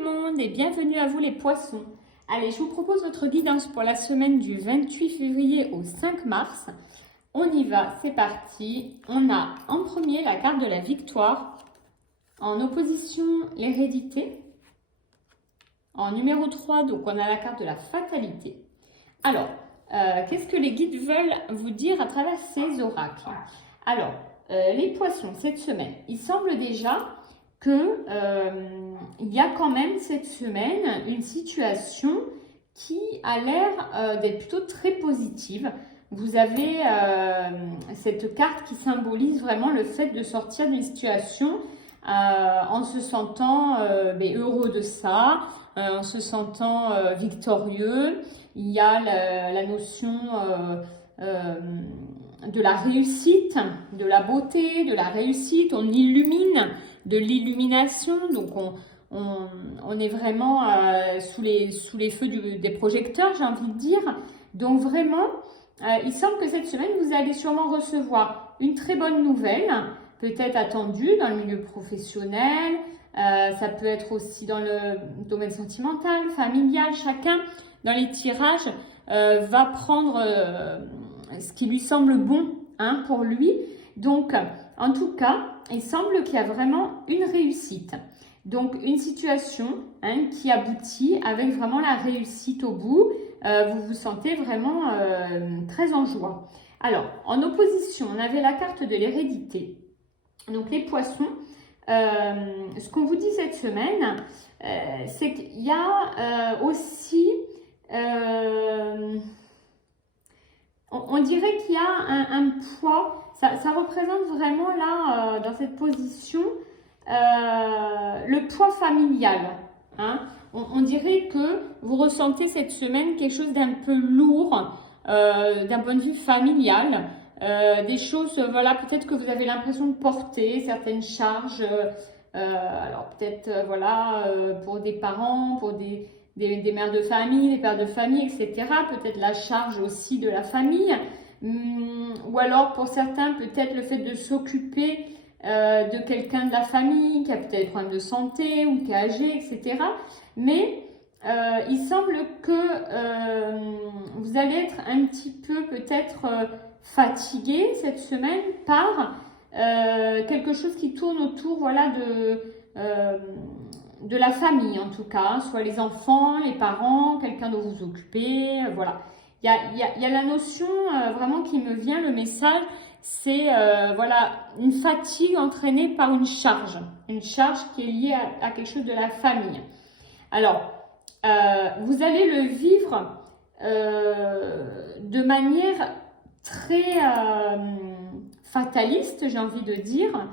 le monde et bienvenue à vous les poissons. Allez, je vous propose votre guidance pour la semaine du 28 février au 5 mars. On y va, c'est parti. On a en premier la carte de la victoire, en opposition l'hérédité. En numéro 3, donc on a la carte de la fatalité. Alors, qu'est-ce que les guides veulent vous dire à travers ces oracles? Alors, les poissons, cette semaine, il semble déjà que il y a quand même cette semaine une situation qui a l'air d'être plutôt très positive. Vous avez cette carte qui symbolise vraiment le fait de sortir d'une situation en se sentant heureux de ça, en se sentant victorieux. Il y a la notion de la réussite, de la beauté, de la réussite. On illumine, de l'illumination. Donc on est vraiment sous les feux des projecteurs, j'ai envie de dire. Donc vraiment, il semble que cette semaine, vous allez sûrement recevoir une très bonne nouvelle, peut-être attendue dans le milieu professionnel. Ça peut être aussi dans le domaine sentimental, familial. Chacun, dans les tirages, va prendre ce qui lui semble bon pour lui. Donc, en tout cas, il semble qu'il y a vraiment une réussite. Donc, une situation qui aboutit avec vraiment la réussite au bout. Vous vous sentez vraiment très en joie. Alors, en opposition, on avait la carte de l'hérédité. Donc, les poissons, ce qu'on vous dit cette semaine, c'est qu'il y a aussi... on dirait qu'il y a un poids, ça représente vraiment là, dans cette position, le poids familial. On dirait que vous ressentez cette semaine quelque chose d'un peu lourd, d'un point de vue familial, des choses, voilà, peut-être que vous avez l'impression de porter certaines charges, alors peut-être, pour des parents, pour des mères de famille, des pères de famille, etc. Peut-être la charge aussi de la famille. Ou alors pour certains, peut-être le fait de s'occuper de quelqu'un de la famille qui a peut-être des problèmes de santé ou qui est âgé, etc. Mais il semble que vous allez être un petit peu peut-être fatigué cette semaine par quelque chose qui tourne autour, voilà, de la famille en tout cas, soit les enfants, les parents, quelqu'un dont vous vous occupez, voilà. Il y a la notion vraiment qui me vient, le message, c'est voilà, une fatigue entraînée par une charge qui est liée à quelque chose de la famille. Alors, vous allez le vivre de manière très fataliste, j'ai envie de dire,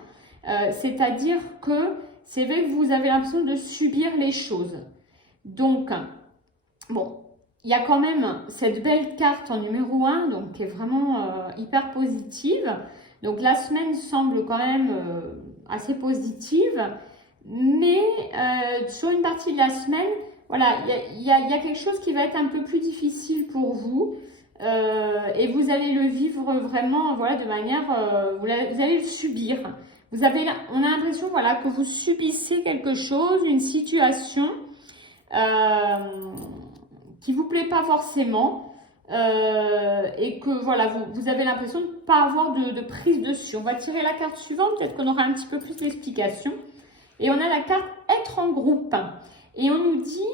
c'est-à-dire que c'est vrai que vous avez l'impression de subir les choses. Donc, bon, il y a quand même cette belle carte en numéro 1, donc qui est vraiment hyper positive. Donc, la semaine semble quand même assez positive. Mais sur une partie de la semaine, voilà, il y a quelque chose qui va être un peu plus difficile pour vous. Et vous allez le vivre vraiment, voilà, de manière, vous allez le subir. On a l'impression, voilà, que vous subissez quelque chose, une situation qui vous plaît pas forcément et que voilà, vous avez l'impression de ne pas avoir de prise dessus. On va tirer la carte suivante, peut-être qu'on aura un petit peu plus d'explications. Et on a la carte être en groupe. Et on nous dit,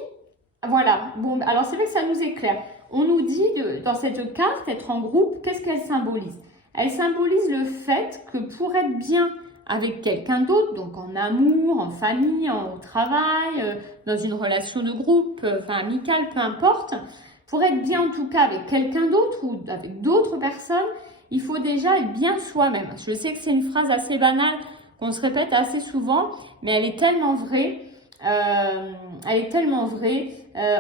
voilà, bon, alors c'est vrai que ça nous éclaire. On nous dit dans cette carte, être en groupe, qu'est-ce qu'elle symbolise? Elle symbolise le fait que pour être bien avec quelqu'un d'autre, donc en amour, en famille, au travail, dans une relation de groupe, amicale, peu importe, pour être bien en tout cas avec quelqu'un d'autre ou avec d'autres personnes, il faut déjà être bien soi-même. Je sais que c'est une phrase assez banale qu'on se répète assez souvent, mais elle est tellement vraie.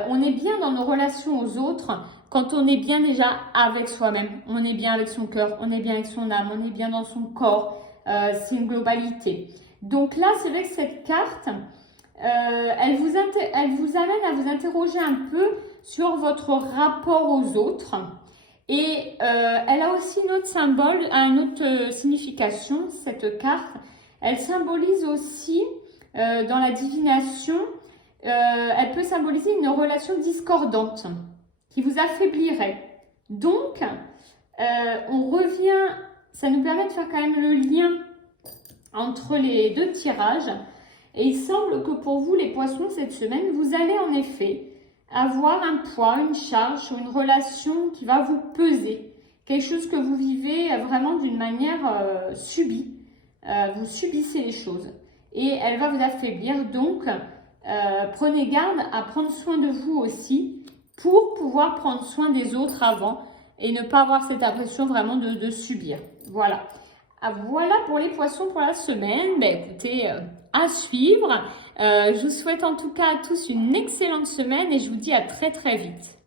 On est bien dans nos relations aux autres quand on est bien déjà avec soi-même. On est bien avec son cœur, on est bien avec son âme, on est bien dans son corps. C'est une globalité. Donc là, c'est vrai que cette carte, elle vous amène à vous interroger un peu sur votre rapport aux autres. Et elle a aussi une autre symbole, une autre signification, cette carte. Elle symbolise aussi dans la divination elle peut symboliser une relation discordante qui vous affaiblirait. Donc, on revient, ça nous permet de faire quand même le lien entre les deux tirages. Et il semble que pour vous, les poissons, cette semaine, vous allez en effet avoir un poids, une charge, une relation qui va vous peser. Quelque chose que vous vivez vraiment d'une manière subie. Vous subissez les choses. Et elle va vous affaiblir. Donc, prenez garde à prendre soin de vous aussi pour pouvoir prendre soin des autres avant et ne pas avoir cette impression vraiment de subir. Voilà. Voilà pour les poissons pour la semaine. Ben, écoutez, à suivre. Je vous souhaite en tout cas à tous une excellente semaine et je vous dis à très très vite.